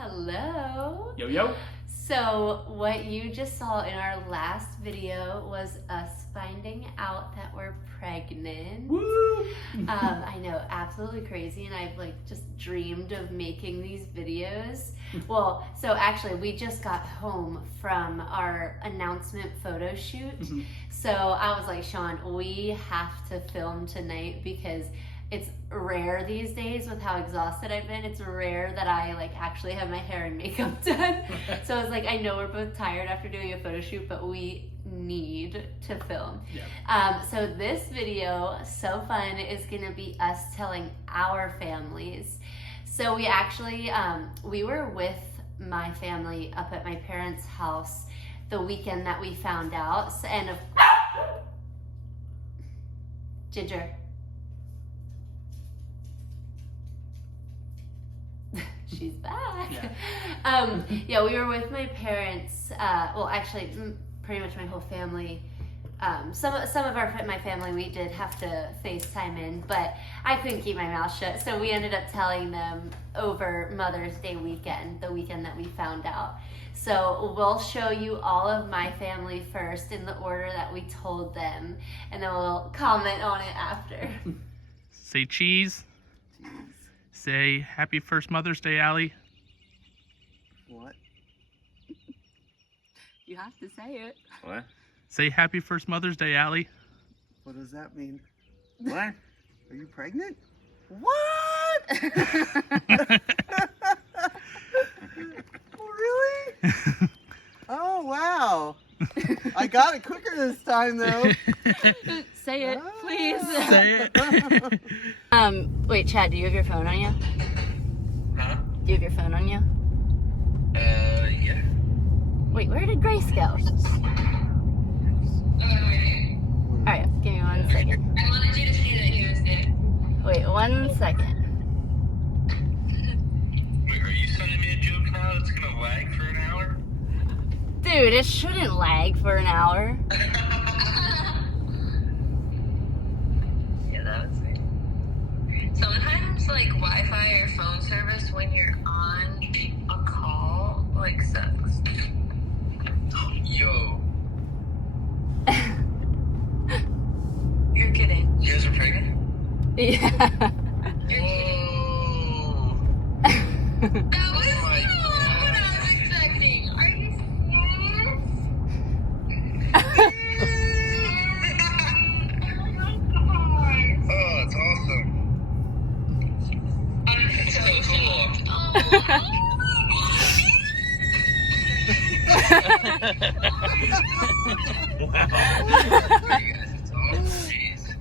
Hello. Yo, yo. So what you just saw in our last video was us finding out that we're pregnant. Woo! I know, absolutely crazy, and I've just dreamed of making these videos. Well, so actually we just got home from our announcement photo shoot. So I was like, Sean, we have to film tonight because it's rare these days with how exhausted I've been. It's rare that I actually have my hair and makeup done. So I was like, I know we're both tired after doing a photo shoot, but we need to film. Yeah. So this video, so fun, is gonna be us telling our families. So we actually, we were with my family up at my parents' house the weekend that we found out. And Ginger. She's back. Yeah, we were with my parents. Well, actually, pretty much my whole family. Some of my family we did have to FaceTime in, but I couldn't keep my mouth shut, so we ended up telling them over Mother's Day weekend, the weekend that we found out. So we'll show you all of my family first in the order that we told them, and then we'll comment on it after. Say cheese. Say happy first Mother's Day, Allie. What? You have to say it. What? Say happy first Mother's Day, Allie. What does that mean? What? Are you pregnant? What? Oh, really? Oh, wow. I got it quicker this time, though. Say it, please. Say it. Wait, Chad, do you have your phone on you? Huh? Do you have your phone on you? Yeah. Wait, where did Grace go? Alright, give me 1 second. I wanted you to see that he was there. Wait, 1 second. Wait, are you sending me a joke now that's gonna lag for an hour? Dude, it shouldn't lag for an hour. Yeah, that was me. Sometimes, Wi-Fi or phone service when you're on a call, sucks. Yo. You're kidding. You guys are pregnant? Yeah. Whoa. That was not what I was expecting. Are you serious? Oh, it's awesome. It's so cool.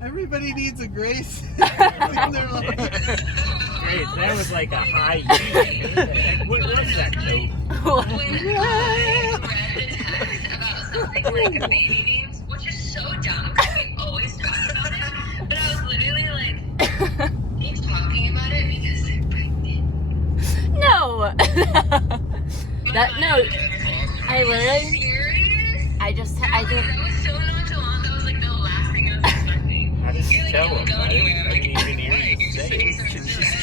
Everybody needs a Grace in their life. Hey, that was like a high E. What was that note? When I read the text about something like baby names, which is so dumb because we always talk about it, but I was literally he's talking about it because they're pregnant. No. No. I literally. Serious? I just. That was so nonchalant. That was the last thing I was expecting. How did you tell him? Go I anywhere. didn't even hear you say it.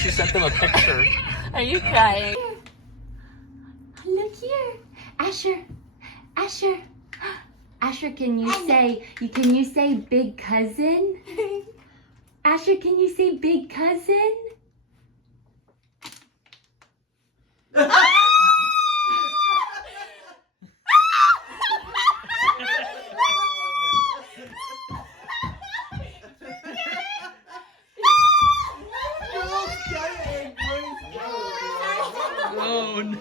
She sent them a picture. Are you crying? Look here, Asher. Asher, can you say big cousin? Asher, can you say big cousin? Oh no.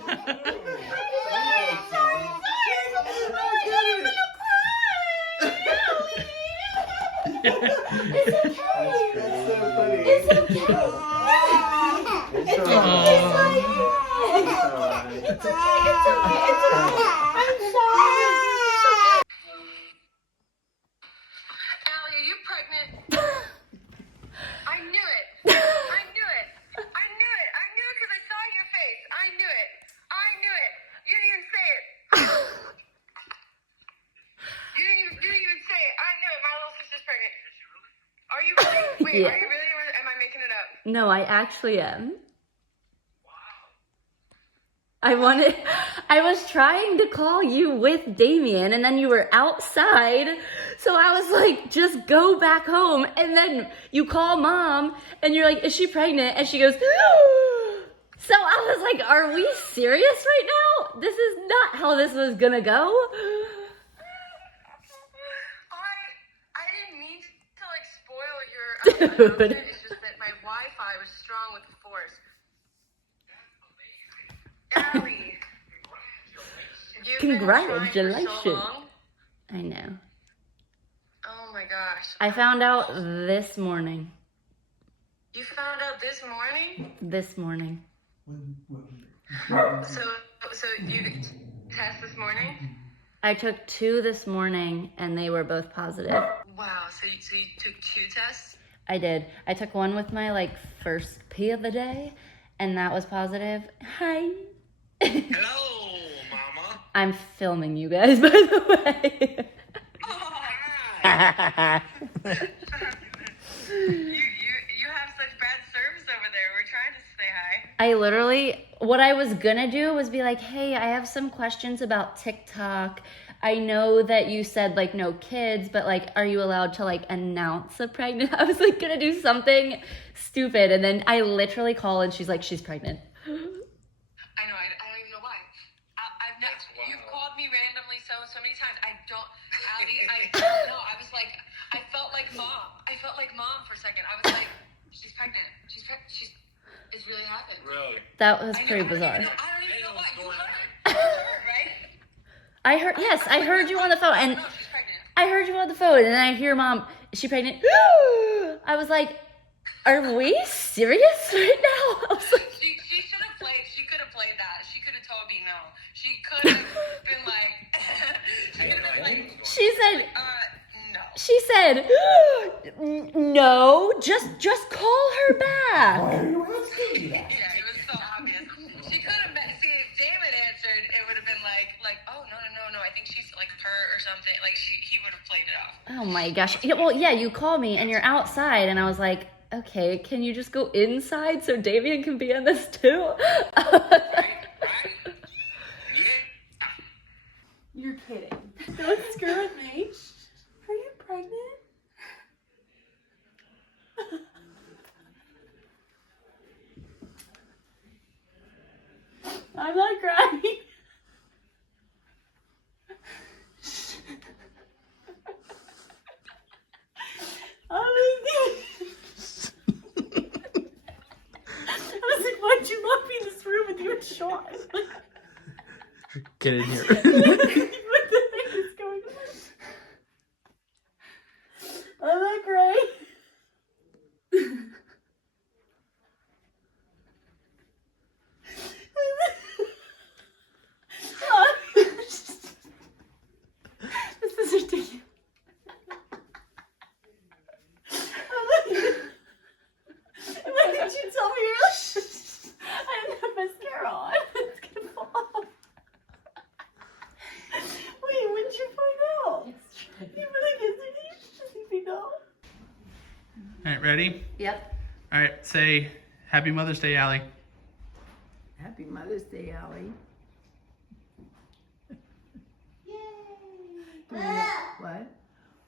Allie, are you pregnant? I knew it. I knew it. I knew it. I knew it because I saw your face. I knew it. I knew it. You didn't even say it. You didn't even say it. I knew it. My little sister's pregnant. Are you really? Wait, Yeah. are you really? Or am I making it up? No, I actually am. I was trying to call you with Damien, and then you were outside. So I was like, just go back home. And then you call mom, and you're like, is she pregnant? And she goes, so I was like, are we serious right now? This is not how this was gonna go. I didn't mean to like spoil your Dude. announcement. It's just that my Wi-Fi was strong with the force. Allie, you've been trying for Congratulations. so long. I know. Oh my gosh. I found out this morning. You found out this morning? This morning. So you test this morning? I took 2 this morning, and they were both positive. Wow. So you took 2 tests? I did. I took one with my like first pee of the day, and that was positive. Hi. Hello, Mama. I'm filming you guys, by the way. Hi. You have such bad service over there. We're trying to say hi. I literally, what I was gonna do was be like, hey, I have some questions about TikTok. I know that you said like no kids, but like, are you allowed to like announce a pregnant? I was like gonna do something stupid, and then I literally call and she's like, she's pregnant. I know. I don't even know why. I've never. You've called me randomly so many times. I don't. Allie, I don't know. I was like, I felt like mom. I felt like mom for a second. I was like, she's pregnant. It's really happened. Really? That was I know, pretty bizarre. I don't even know why. You heard, right? I heard, yes, I heard you on the phone, and No, she's pregnant. I heard you on the phone, and then I hear mom, is she pregnant? I was like, are we serious right now? I was like, She should have played. She could have played that. She could have told me no. She could have been like. She could have been like. she said, No. she said, no, just call her back. Yeah, it was so obvious. She could have met. See, if David answered, it would have been like, oh no. I think she's like her or something. Like he would have played it off. Oh my gosh. Yeah, well, yeah, you call me and you're outside, and I was like, okay, can you just go inside so Damien can be in this too? You're kidding. Don't screw with me. Are you pregnant? I'm not crying. I was like, why'd you lock me in this room with you and Sean? Get in here. What the heck is going on? I'm not crying. This is ridiculous. Why didn't you tell me earlier? I didn't have mascara on. It's gonna fall off. Wait, when did you find out? Yesterday. You were like yesterday? Did you know? All right, ready? Yep. All right, say Happy Mother's Day, Allie. Happy Mother's Day, Allie. Yay! What?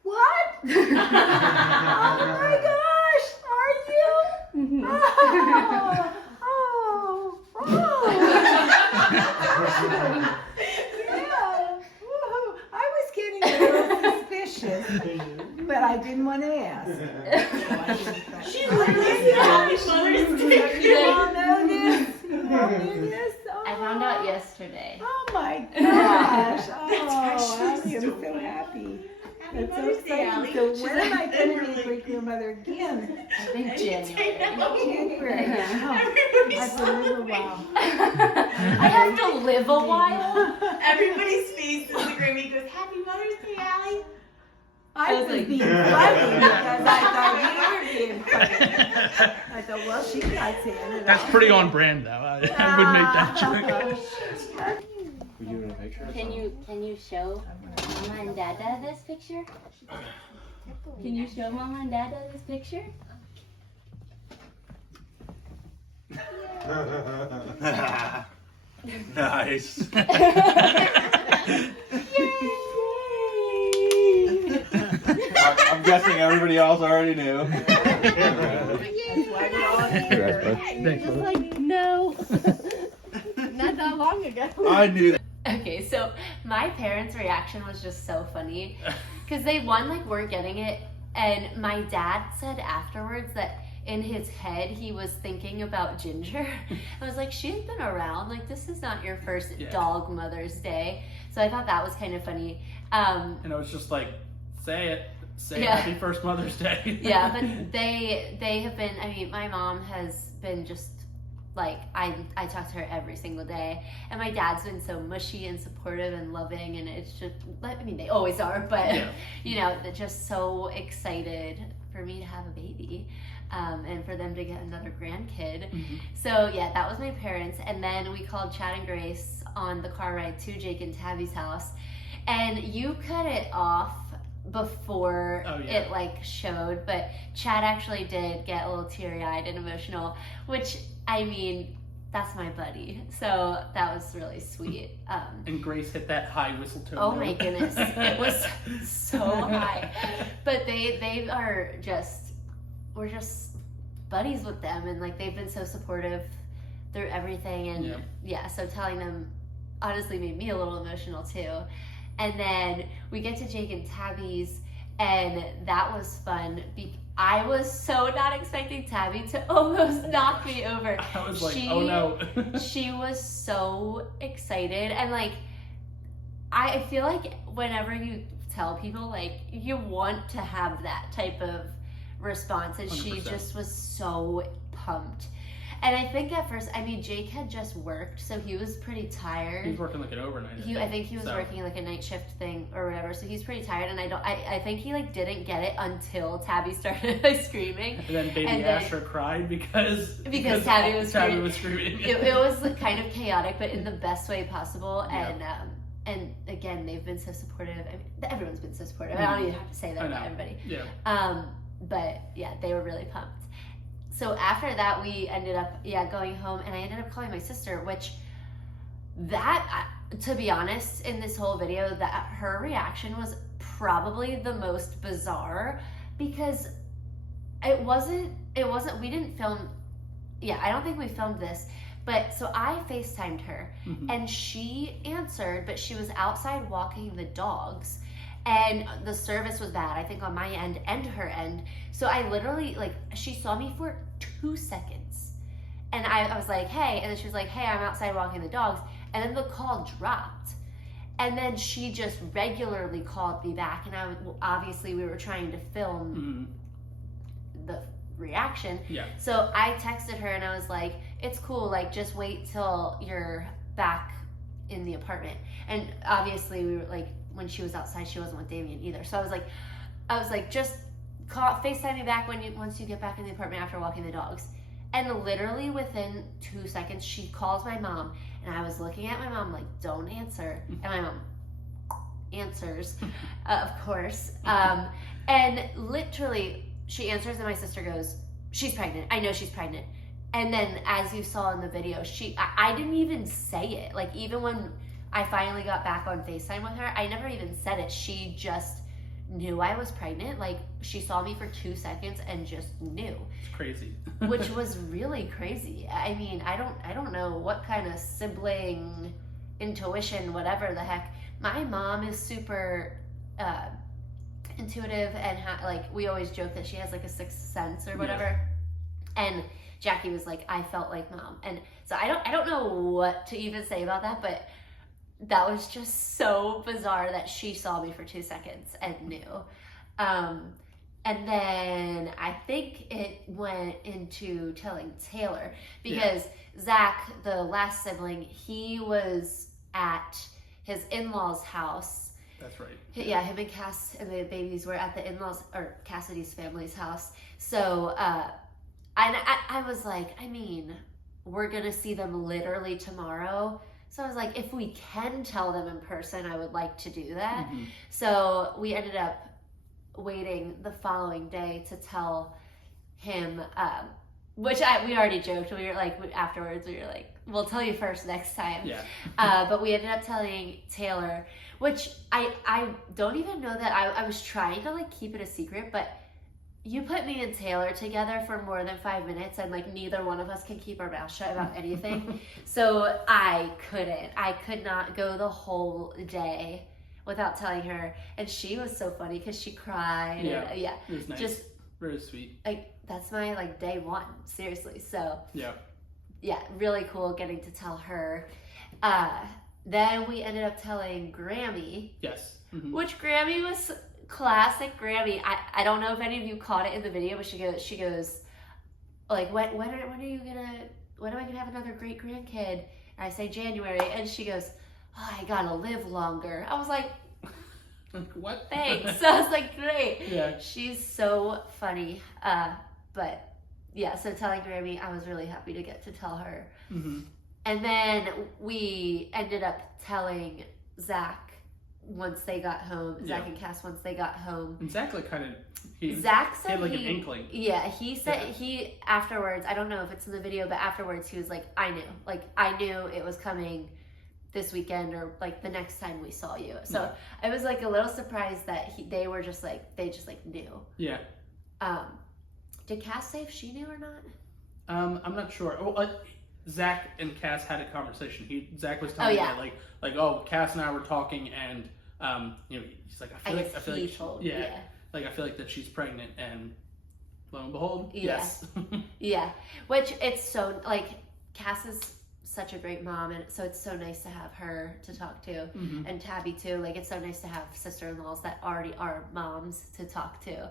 What? Oh my gosh! Are you? Oh! Yeah! Woohoo! I was getting a little suspicious, but I didn't want to ask. She literally said Happy Mother's Day. You all know this? You all knew this? I found out yesterday. Oh my gosh! Oh, I am so happy. That's so exciting. So when am I going to be breaking your mother again? I think January. January. Oh, I have to live a while. I have to live a while. Everybody's face is the Grammy goes, Happy Mother's Day, Allie. I was being funny because I thought you were being funny. I thought, well, she's not saying it. That's pretty on brand, though. I would make that joke. Can you show Mama and Dada this picture? Can you show Mama and Dada this picture? Nice. I'm guessing everybody else already knew. That's why we're all here. Just like, no. Not that long ago. I knew that. Okay, so my parents' reaction was just so funny because they weren't getting it, and my dad said afterwards that in his head he was thinking about Ginger. I was like, she's been around, like this is not your first dog Mother's Day. So I thought that was kind of funny. And I was just like, say happy first Mother's Day. Yeah, but they have been, I mean, my mom has been just like, I talk to her every single day, and my dad's been so mushy and supportive and loving, and it's just, I mean, they always are, but you know, they're just so excited for me to have a baby, and for them to get another grandkid. So yeah, that was my parents, and then we called Chad and Grace on the car ride to Jake and Tabby's house, and you cut it off before it like showed, but Chad actually did get a little teary-eyed and emotional, which, I mean, that's my buddy, so that was really sweet. And Grace hit that high whistle tone. Oh my goodness, it was so high. But they are just, we're just buddies with them, and like they've been so supportive through everything, and so telling them honestly made me a little emotional too. And then we get to Jake and Tabby's, and that was fun. I was so not expecting Tabby to almost knock me over. I was like, oh no. She was so excited, and like, I feel like whenever you tell people, like, you want to have that type of response, and 100%. She just was so pumped. And I think at first, I mean, Jake had just worked, so he was pretty tired. He was working like an overnight. I think he was working like a night shift thing or whatever, so he's pretty tired. And I think he like didn't get it until Tabby started like screaming. And then baby Asher cried because Tabby was screaming. It was kind of chaotic, but in the best way possible. And again, they've been so supportive. I mean, everyone's been so supportive. I don't even have to say that about everybody. Yeah. But yeah, they were really pumped. So after that, we ended up, going home, and I ended up calling my sister, which to be honest, in this whole video, that her reaction was probably the most bizarre, because we didn't film, I don't think we filmed this, but so I FaceTimed her, and she answered, but she was outside walking the dogs. And the service was bad, I think, on my end and her end. So I literally, like, she saw me for 2 seconds. And I was like, hey. And then she was like, hey, I'm outside walking the dogs. And then the call dropped. And then she just regularly called me back. And obviously we were trying to film the reaction. Yeah. So I texted her and I was like, it's cool. Like, just wait till you're back in the apartment. And obviously we were like, when she was outside, she wasn't with Damien either. So I was like, just FaceTime me back once you get back in the apartment after walking the dogs. And literally within 2 seconds, she calls my mom, and I was looking at my mom like, don't answer. And my mom answers, of course. And literally, she answers, and my sister goes, she's pregnant. I know she's pregnant. And then, as you saw in the video, I didn't even say it. Like, even when I finally got back on FaceTime with her, I never even said it. She just knew I was pregnant. Like, she saw me for 2 seconds and just knew. It's crazy. Which was really crazy. I mean, I don't know what kind of sibling intuition, whatever the heck. My mom is super intuitive, and like, we always joke that she has like a sixth sense or whatever. And Jackie was like, I felt like Mom. And so I don't know what to even say about that, but that was just so bizarre that she saw me for 2 seconds and knew. And then I think it went into telling Taylor, because Zach, the last sibling, he was at his in-laws' house. That's right. Yeah, him and Cass and the babies were at the in-laws, or Cassidy's family's house. So I was like, I mean, we're gonna see them literally tomorrow. So I was like, if we can tell them in person, I would like to do that. So we ended up waiting the following day to tell him which we already joked. We were like, afterwards, we were like, we'll tell you first next time. Yeah. But we ended up telling Taylor, which I don't even know that I was trying to like keep it a secret, but you put me and Taylor together for more than 5 minutes and like neither one of us can keep our mouth shut about anything. So I could not go the whole day without telling her. And she was so funny because she cried. Yeah. And, yeah. It was nice. Just very sweet. like, that's my like day one, seriously. So Yeah. yeah, really cool getting to tell her. Then we ended up telling Grammy, Yes. which Grammy was classic Grammy. I don't know if any of you caught it in the video, but she goes like, when am I gonna have another great grandkid? And I say January, and she goes, oh, I gotta live longer. I was like, what? thanks. I was like, great. Yeah. She's so funny. But yeah, so telling Grammy, I was really happy to get to tell her. And then we ended up telling Zach once they got home. Zach and Cass once they got home. And Zach like kind of Zach said he had like an inkling. Yeah, he said he afterwards. I don't know if it's in the video, but afterwards he was like, I knew it was coming this weekend or like the next time we saw you. So I was like a little surprised that they just knew. Yeah. Did Cass say if she knew or not? I'm not sure. Oh, Zach and Cass had a conversation. Zach was telling me like oh, Cass and I were talking, and you know, he's like, I feel like that she's pregnant, and lo and behold, yes. Yeah, which it's so like Cass is such a great mom, and so it's so nice to have her to talk to, and Tabby too. Like it's so nice to have sister-in-laws that already are moms to talk to.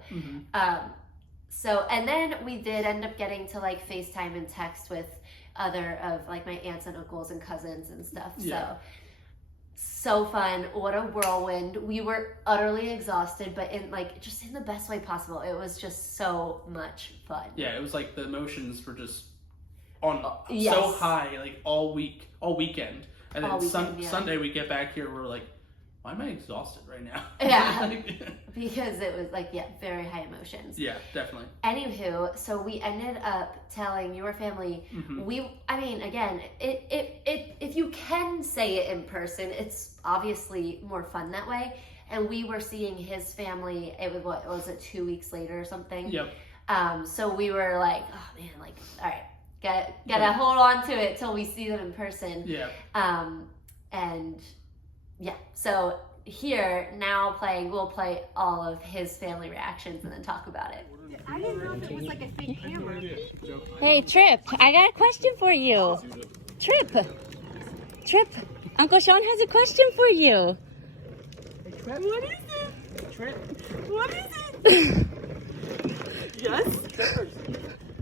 So, and then we did end up getting to like FaceTime and text with other of like my aunts and uncles and cousins and stuff. So fun. What a whirlwind. We were utterly exhausted, but in like just in the best way possible. It was just so much fun. Yeah, it was like the emotions were just on so high like all weekend. And then Sunday we get back here, we're like, why am I exhausted right now? Yeah. Because it was like, very high emotions. Yeah, definitely. Anywho, so we ended up telling your family, again, if you can say it in person, it's obviously more fun that way. And we were seeing his family, it was, what was it, 2 weeks later or something? Yep. So we were like, oh man, like, all right, gotta hold on to it till we see them in person. Yeah. And yeah, so here now we'll play all of his family reactions and then talk about it. I didn't know if it was like a fake camera. Hey, Trip, I got a question for you. Trip, Uncle Sean has a question for you. What is it? Trip. What is it? Yes?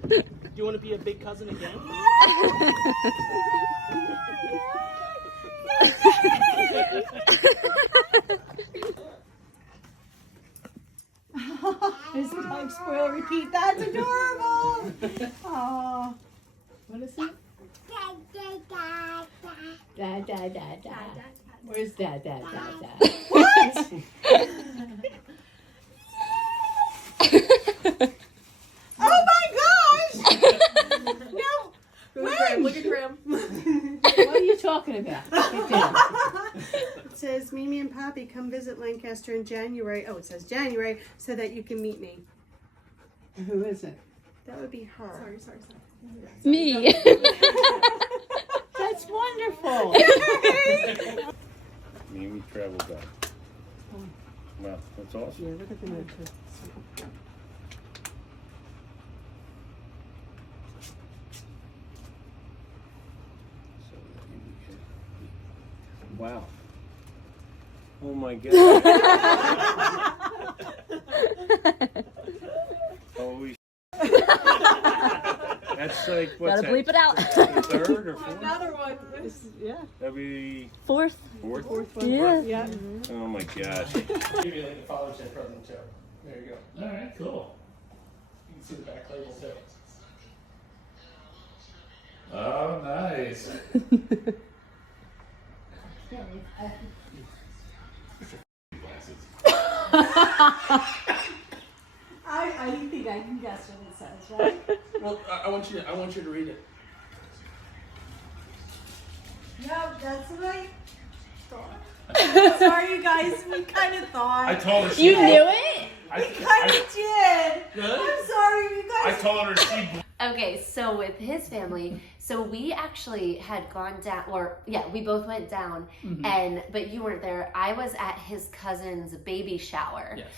Do you want to be a big cousin again? Is it like spoil repeat? That's adorable. Oh, what is it? Dad, dad, dad, dad. Where's dad, dad, dad, dad? What? Oh my gosh! No. Look at Graham. What are you talking about? Get down. It says, Mimi and Poppy come visit Lancaster in January. Oh, it says January, so that you can meet me. Who is it? That would be her. Sorry. Me. That's wonderful. Mimi travel back. Wow, that's awesome. Yeah, look at the note. Wow. Oh my God. Holy That's like, what's Gotta bleep it out. The third or fourth? Another one. Yeah. That'd be Fourth. fourth? Yeah. Yeah. Oh my gosh. Give you like a Father's Day present too. There you go. All right, cool. You can see the back label too. Oh, nice. I anything I can guess what it says, right? Well, I want you to read it. Yeah, that's what I thought. Sorry, you guys. We kind of thought. I told her You knew it? We kind of did. Really? I'm sorry, you guys. I told her she. Okay, so with his family, so we actually had gone down, or yeah, we both went down, but you weren't there. I was at his cousin's baby shower. Yes.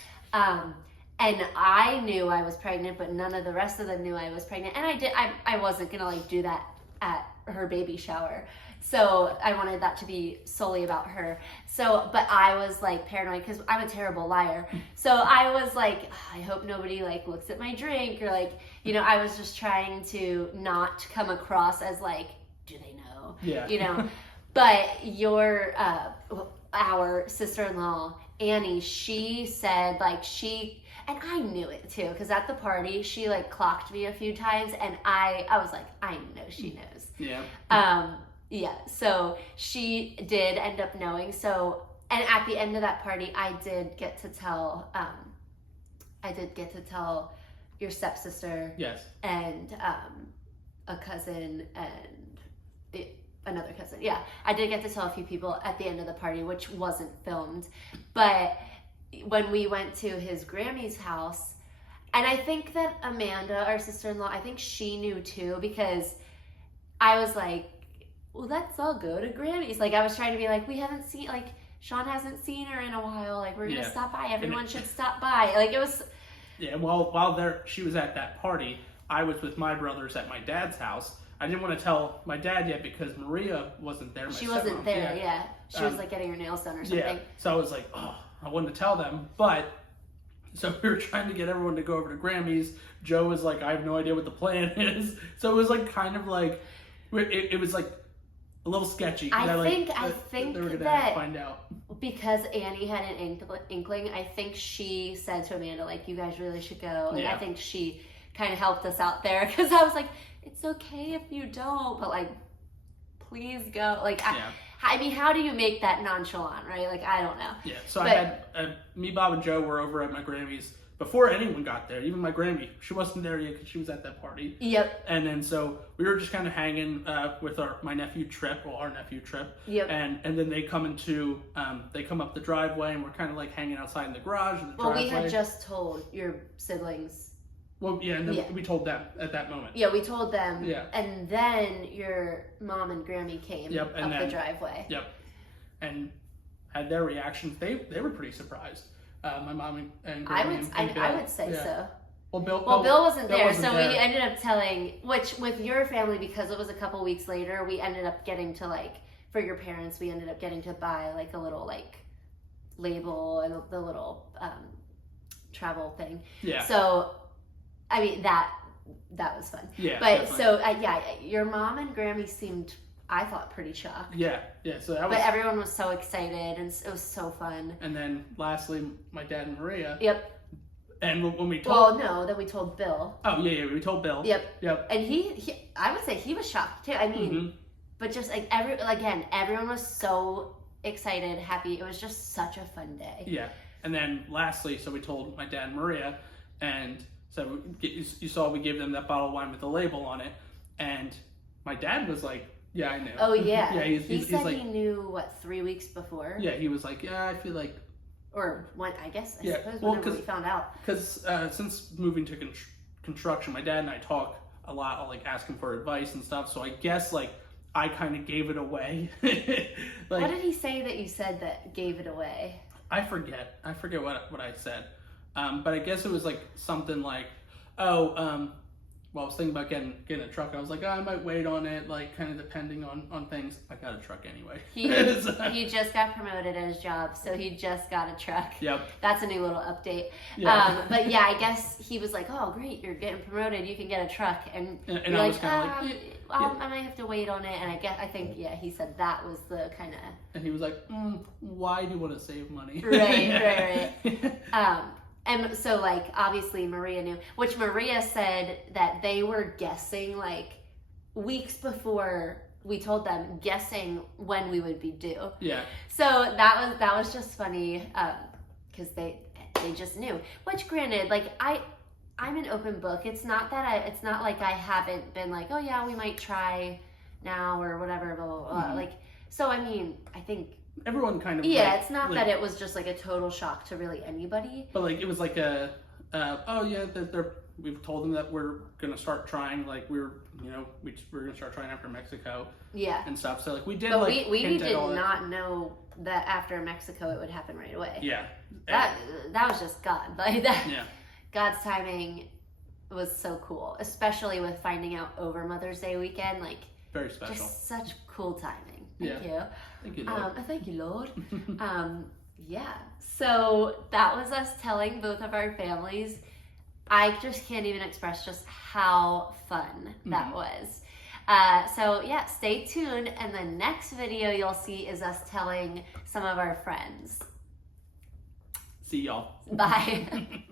And I knew I was pregnant, but none of the rest of them knew I was pregnant. And I wasn't gonna like do that at her baby shower. So I wanted that to be solely about her. So, but I was like paranoid because I'm a terrible liar. So I was like, I hope nobody like looks at my drink, or like, you know, I was just trying to not come across as like, do they know? Yeah. You know, but our sister-in-law, Annie, she said like and I knew it too, because at the party, she like clocked me a few times, and I was like, I know she knows. Yeah. Yeah, so she did end up knowing. So, and at the end of that party, I did get to tell your stepsister. Yes. And a cousin and another cousin. Yeah, I did get to tell a few people at the end of the party, which wasn't filmed. But when we went to his Grammy's house, and I think that Amanda, our sister-in-law, I think she knew too, because I was like, well, let's all go to Grammy's. Like, I was trying to be like, we haven't seen, like, Sean hasn't seen her in a while. Like, we're going to stop by. Everyone should stop by. Like, it was... Yeah, while she was at that party, I was with my brothers at my dad's house. I didn't want to tell my dad yet because Maria wasn't there. She wasn't there, yeah. She was, like, getting her nails done or something. Yeah, so I was like, oh, I wanted to tell them. But, so we were trying to get everyone to go over to Grammy's. Joe was like, I have no idea what the plan is. So it was, like, kind of like... It was, like... a little sketchy. I think they were gonna that find out because Annie had an inkling. I think she said to Amanda, like, you guys really should go. And I think she kind of helped us out there, because I was like, it's okay if you don't, but like, please go. Like, I mean, how do you make that nonchalant, right? Like, I don't know. Yeah. So I had me, Bob, and Joe were over at my Grammy's before anyone got there. Even my Grammy, she wasn't there yet because she was at that party. Yep. And then so we were just kind of hanging with our nephew Trip. Yep. And then they come up the driveway, and we're kind of like hanging outside in the garage. In the driveway. We had just told your siblings. Well, yeah, and then we told them at that moment. Yeah, we told them. Yeah. And then your mom and Grammy came up the driveway. Yep. And had their reactions. They were pretty surprised. My mom and Grammy I would say so. Well, Bill wasn't there, wasn't so there. we ended up telling, which with your family, because it was a couple weeks later, we ended up getting to, like, for your parents, we ended up getting to buy like a little like label and the little travel thing. Yeah. So, I mean, that was fun. Yeah. But definitely. So your mom and Grammy seemed, I thought, pretty shocked. Yeah. So that was. But everyone was so excited, and it was so fun. And then lastly, my dad and Maria. Yep. And when we told... Well, no, then we told Bill. Oh, yeah, we told Bill. Yep. And he I would say he was shocked too. I mean, but just like everyone was so excited, happy. It was just such a fun day. Yeah. And then lastly, so we told my dad and Maria, and so you saw we gave them that bottle of wine with the label on it, and my dad was like, yeah, I knew. Oh, yeah. Yeah, he said like, he knew, 3 weeks before? Yeah, he was like, yeah, I feel like... Or when, I suppose whenever we found out. Because since moving to construction, my dad and I talk a lot. I'll, like, ask him for advice and stuff. So I guess, like, I kind of gave it away. Like, what did he say that you said that gave it away? I forget what I said. But I guess it was, like, something like, well, I was thinking about getting a truck. I was like, I might wait on it, like, kind of depending on things. I got a truck anyway. He just got promoted at his job, so he just got a truck. Yep. That's a new little update. Yeah. But yeah, I guess he was like, oh, great, you're getting promoted. You can get a truck. And you're I like, was kind of like, I might have to wait on it. And I think, he said that was the kind of... And he was like, why do you want to save money? Right. And so, like, obviously Maria knew, which Maria said that they were guessing, like, weeks before we told them, guessing when we would be due. Yeah. So that was just funny, because they just knew. Which, granted, like, I'm an open book. It's not like I haven't been like, oh yeah, we might try now or whatever, blah, blah, blah. Like, so I mean, I think everyone kind of it's not that it was just like a total shock to really anybody. But like, it was like oh yeah, we've told them that we're gonna start trying. Like we're gonna start trying after Mexico. Yeah. And stuff. So like we did. But like, we did not know that after Mexico it would happen right away. Yeah. That was just God. Like that. Yeah. God's timing was so cool, especially with finding out over Mother's Day weekend. Like very special. Just such cool timing. Thank you. Thank you, Lord. Thank you, Lord. Yeah. So that was us telling both of our families. I just can't even express just how fun that was. So yeah, stay tuned. And the next video you'll see is us telling some of our friends. See y'all. Bye.